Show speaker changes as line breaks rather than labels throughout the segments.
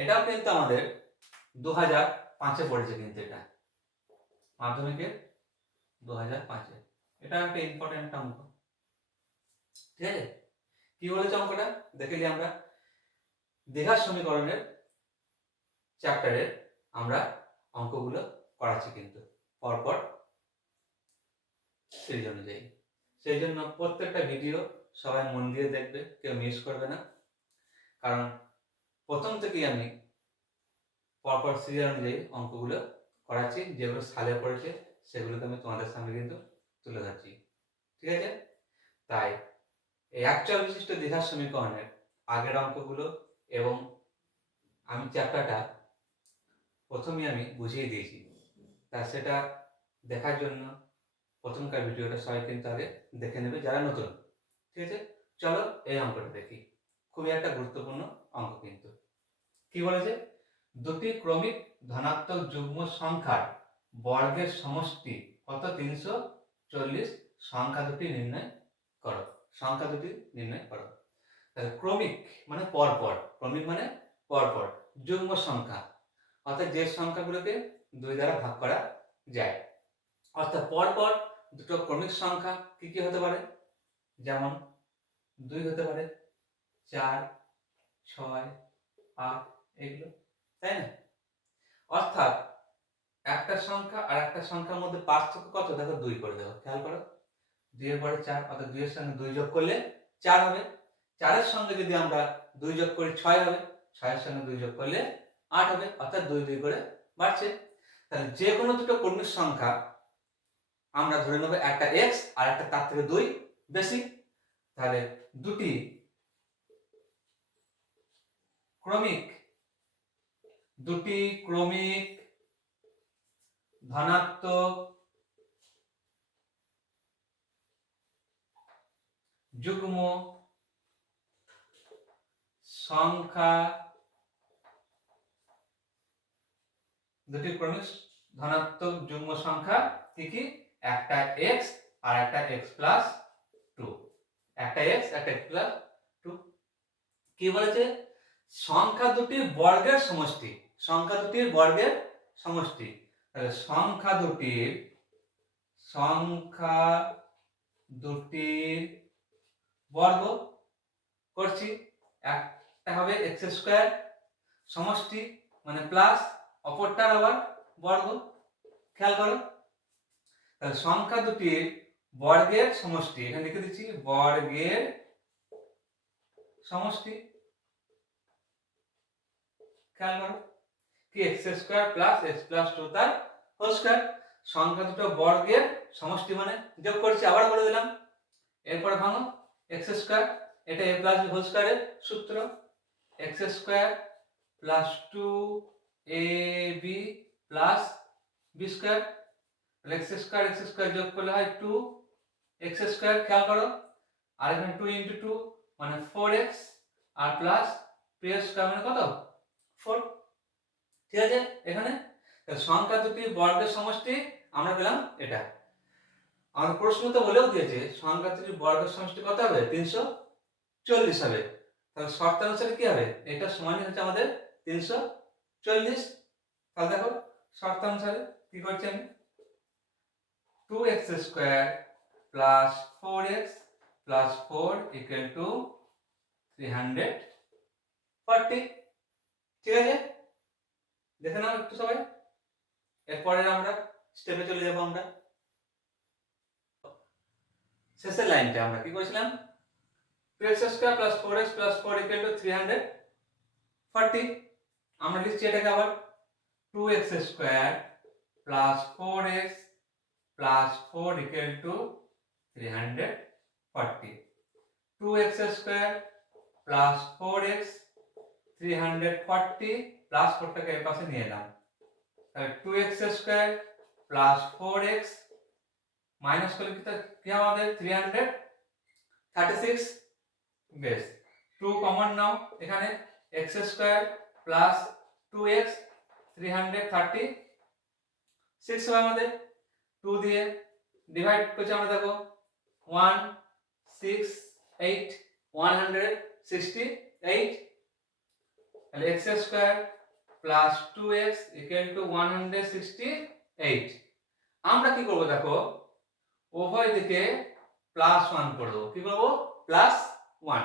এটাও কিন্তু আমাদের দু হাজার পাঁচে পড়েছে কিন্তু এটা। মাধ্যমিকের দু হাজার পাঁচে। এটা একটা ইম্পর্টেন্ট অঙ্ক। ঠিক আছে? কি বলেছে অঙ্কটা? দেখে নিই আমরা। দীঘার সমীকরণের চ্যাপ্টারের আমরা অঙ্কগুলো করাচ্ছি কিন্তু। পরপর সিরিজ অনুযায়ী সেই জন্য প্রত্যেকটা ভিডিও সবাই মন দিয়ে দেখবে, কেউ মিস করবে না। কারণ প্রথম থেকেই আমি পরপর সিরিয়াল অনুযায়ী অঙ্কগুলো করাচ্ছি, যেগুলো সালে পড়েছে সেগুলোকে আমি তোমাদের সামনে কিন্তু তুলে ধরছি। ঠিক আছে? তাই এই অ্যাকচুয়াল বিশিষ্ট দীঘার সমীকরণের আগের অঙ্কগুলো এবং আমি চ্যাপ্টারটা প্রথমেই আমি বুঝিয়ে দিয়েছি। তা সেটা দেখার জন্য প্রথমকার ভিডিওটা সবাই কিন্তু আগে দেখে নেবে যারা নতুন। ঠিক আছে? চলো এই অঙ্কটা দেখি। খুবই একটা গুরুত্বপূর্ণ অঙ্ক কিন্তু। কি বলেছে? দুটি ক্রমিক ধনাত্মক যুগ্ম সংখ্যার বর্গের সমষ্টি কত? তিনশো চল্লিশ। সংখ্যা দুটি নির্ণয় করো। সংখ্যা দুটি নির্ণয় করো। তাহলে ক্রমিক মানে পরপর। ক্রমিক মানে পরপর। যুগ্ম সংখ্যা। অর্থাৎ যে সংখ্যাগুলোকে দুই দ্বারা ভাগ করা যায়। অর্থাৎ পরপর দুটো ক্রমিক সংখ্যা কি কি হতে পারে? যেমন দুই হতে পারে চার, ছয়, আট, এগুলো, তাই না? অর্থাৎ একটা সংখ্যা আর একটা সংখ্যার মধ্যে পার্থক্য কত? দেখো দুই করে দেবো, খেয়াল করো। দুইয়ের পরে চার, অর্থাৎ দুইয়ের সঙ্গে দুই যোগ করলে চার হবে। চারের সঙ্গে যদি আমরা দুই যোগ করি ছয় হবে, ছয়ের সঙ্গে দুই যোগ করলে আট হবে, অর্থাৎ দুই দুই করে বাড়ছে। তাহলে যে কোনো দুটো কর্মীর সংখ্যা আমরা ধরে নেব একটা এক্স আর একটা তার থেকে দুই বেশি। তাহলে দুটি ক্রমিক। দুটি ক্রমিক ধনাত্মক যুগ্ম সংখ্যা দুটি ক্রমিক ধনাত্মক যুগ্ম সংখ্যা কি কি? একটা এক্স আর একটা এক্স প্লাস টু একটা এক্স একটা এক্স প্লাস টু কি বলেছে? সংখ্যা দুটির বর্গের সমষ্টি, সংখ্যা দুটির বর্গের সমষ্টি। সংখ্যা দুটির সংখ্যা দুটির বর্গ করছি, একটা হবে এক্স স্কোয়ার সমষ্টি মানে প্লাস অপরটার আবার বর্গ। খেয়াল করো। তাহলে সংখ্যা দুটির বর্গের সমষ্টি, এখানে লিখে দিচ্ছি বর্গের সমষ্টি। খেয়াল করো। কি X square plus X plus two তার হোল স্কোয়ার সংখ্যা দুটো বর্গের সমষ্টি মানে যোগ করছি, আবার বলে দিলাম। এরপরে ভাঙো। এক্স স্কোয়ার এটা এ প্লাস হোল স্কোয়ারের সূত্র। X square plus two A B plus B square X square X square যোগ করলে হয় টু এক্স স্কোয়ার খেয়াল করো। আর এখানে টু ইন্টু টু মানে ফোর এক্স আর প্লাস এক্স স্কোয়ার মানে কত? ফোর ঠিক আছে? এখানে? সংখ্যা দুটি, বর্গের সমষ্টি, আমরা পেলাম এটা। আমার প্রশ্ন তো বলেও দিয়েছে, সংখ্যা দুটি, বর্গের সমষ্টি কত হবে? তিনশো চল্লিশ হবে। তাহলে শর্তানুসারে কি হবে? এটা সমানই হচ্ছে আমাদের তিনশো চল্লিশ। তাহলে দেখো শর্তানুসারে কি করছি আমি? Two X square plus four X plus four equal to three hundred forty ঠিক আছে? দেখে নাও একটু সবাই। এরপরে আমরা স্টেপে চলে যাব আমরা। শেষের লাইনটা আমরা কি করেছিলাম? Two x square plus four x four equal to three hundred forty আমরা লিখছি এটাকে আবার two x square plus four x plus four equal to three hundred forty two x square plus four x three hundred forty plus ফোরটাকে এর পাশে নিয়ে এলাম। তাহলে two x square plus four x minus করলে কি কি আমাদের? থ্রি হান্ড্রেড থার্টি সিক্স বেশ টু কমন নাও এখানে x square plus two x three hundred thirty six হবে আমাদের। টু দিয়ে ডিভাইড করছি আমরা, দেখো one six eight one hundred sixty eight তাহলে x square plus two x equal to one hundred sixty eight আমরা কি করব দেখো? উভয় দিকে প্লাস ওয়ান করে দেবো কি করব? প্লাস ওয়ান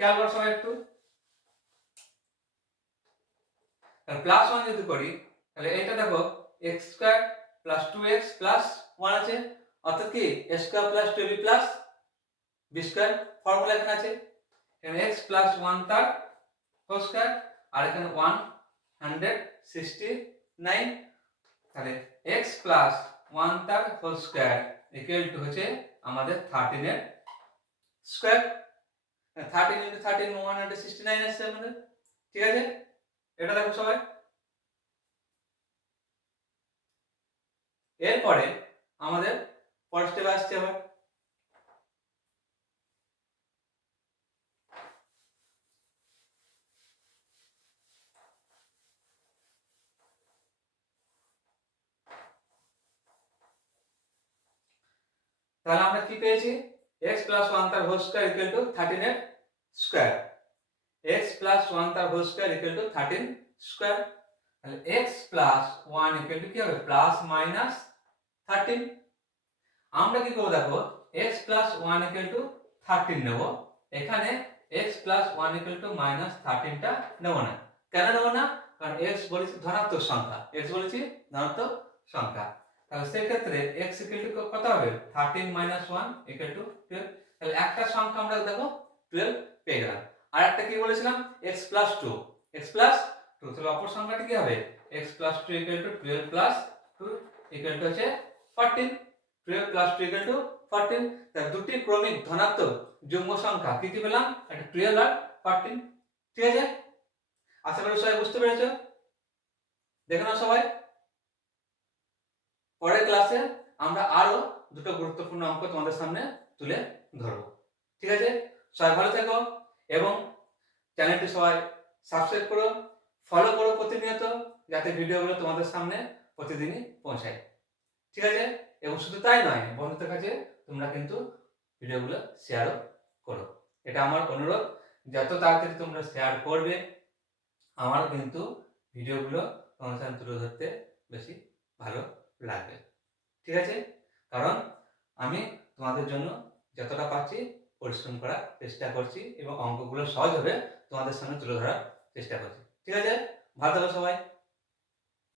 খেয়াল করো সবাই একটু। প্লাস ওয়ান যদি করি, তাহলে এটা দেখো x square plus two x plus one আছে। অর্থাৎ কি? Square plus two b plus b square formula এখানে আছে। এখানে এক্স প্লাস ওয়ান তার স্কোয়ার আর এখানে ওয়ান হান্ড্রেড সিক্সটি নাইন তাহলে এক্স প্লাস ওয়ান তার হোল স্কোয়ার ইকুয়াল টু হচ্ছে আমাদের থার্টিনের square thirteen into thirteen one hundred sixty nine আসছে আমাদের। ঠিক আছে? এটা দেখো সবাই। এরপরে আমাদের পরের স্টেপ আসছে আবার। তাহলে আমরা কি পেয়েছি? x প্লাস ওয়ান তার whole square equal to thirteen এর স্কোয়ার x প্লাস ওয়ান তার whole square equal to thirteen square তাহলে x plus one equal to কি হবে? প্লাস মাইনাস থার্টিন আমরা কি করব দেখো? x plus one equal to thirteen নেব। এখানে x plus one equal to minus থার্টিনটা নেব না। কেন নেব না? কারণ x বলেছি ধনাত্মক সংখ্যা। x বলেছি ধনাত্মক সংখ্যা। সেক্ষেত্রে x ইকুয়াল টু কত হবে? Thirteen minus one equal to twelve তাহলে একটা সংখ্যা আমরা দেখো টুয়েলভ পেয়ে গেলাম। আর একটা কি বলেছিলাম? x plus two x plus two তাহলে অপর সংখ্যাটি কি হবে? x plus two equal to twelve plus two equal to হচ্ছে fourteen twelve plus two equal to fourteen তাহলে দুটি ক্রমিক ধনাত্মক যুগ্ম সংখ্যা কি কি পেলাম? একটা টুয়েলভ আর ফোরটিন ঠিক আছে? আশা করি সবাই বুঝতে পেরেছ। দেখে নাও সবাই। পরের ক্লাসে আমরা আরও দুটো গুরুত্বপূর্ণ অঙ্ক তোমাদের সামনে তুলে ধরবো। ঠিক আছে? সবাই ভালো থেকো এবং চ্যানেলটি সবাই সাবস্ক্রাইব করো ফলো করো প্রতিনিয়ত, যাতে ভিডিওগুলো তোমাদের সামনে প্রতিদিনই পৌঁছায়। ঠিক আছে? এবং শুধু তাই নয়, বন্ধুদের কাছে তোমরা কিন্তু ভিডিওগুলো শেয়ারও করো। এটা আমার অনুরোধ, যত তাড়াতাড়ি তোমরা শেয়ার করবে আমার কিন্তু ভিডিওগুলো তোমাদের সামনে তুলে ধরতে বেশি ভালো লাগবে ঠিক আছে? কারণ আমি তোমাদের জন্য যতটা পারছি পরিশ্রম করার চেষ্টা করছি এবং অঙ্কগুলো সহজ হবে তোমাদের সামনে তুলে ধরার চেষ্টা করছি। ঠিক আছে? ভালো থাকো সবাই।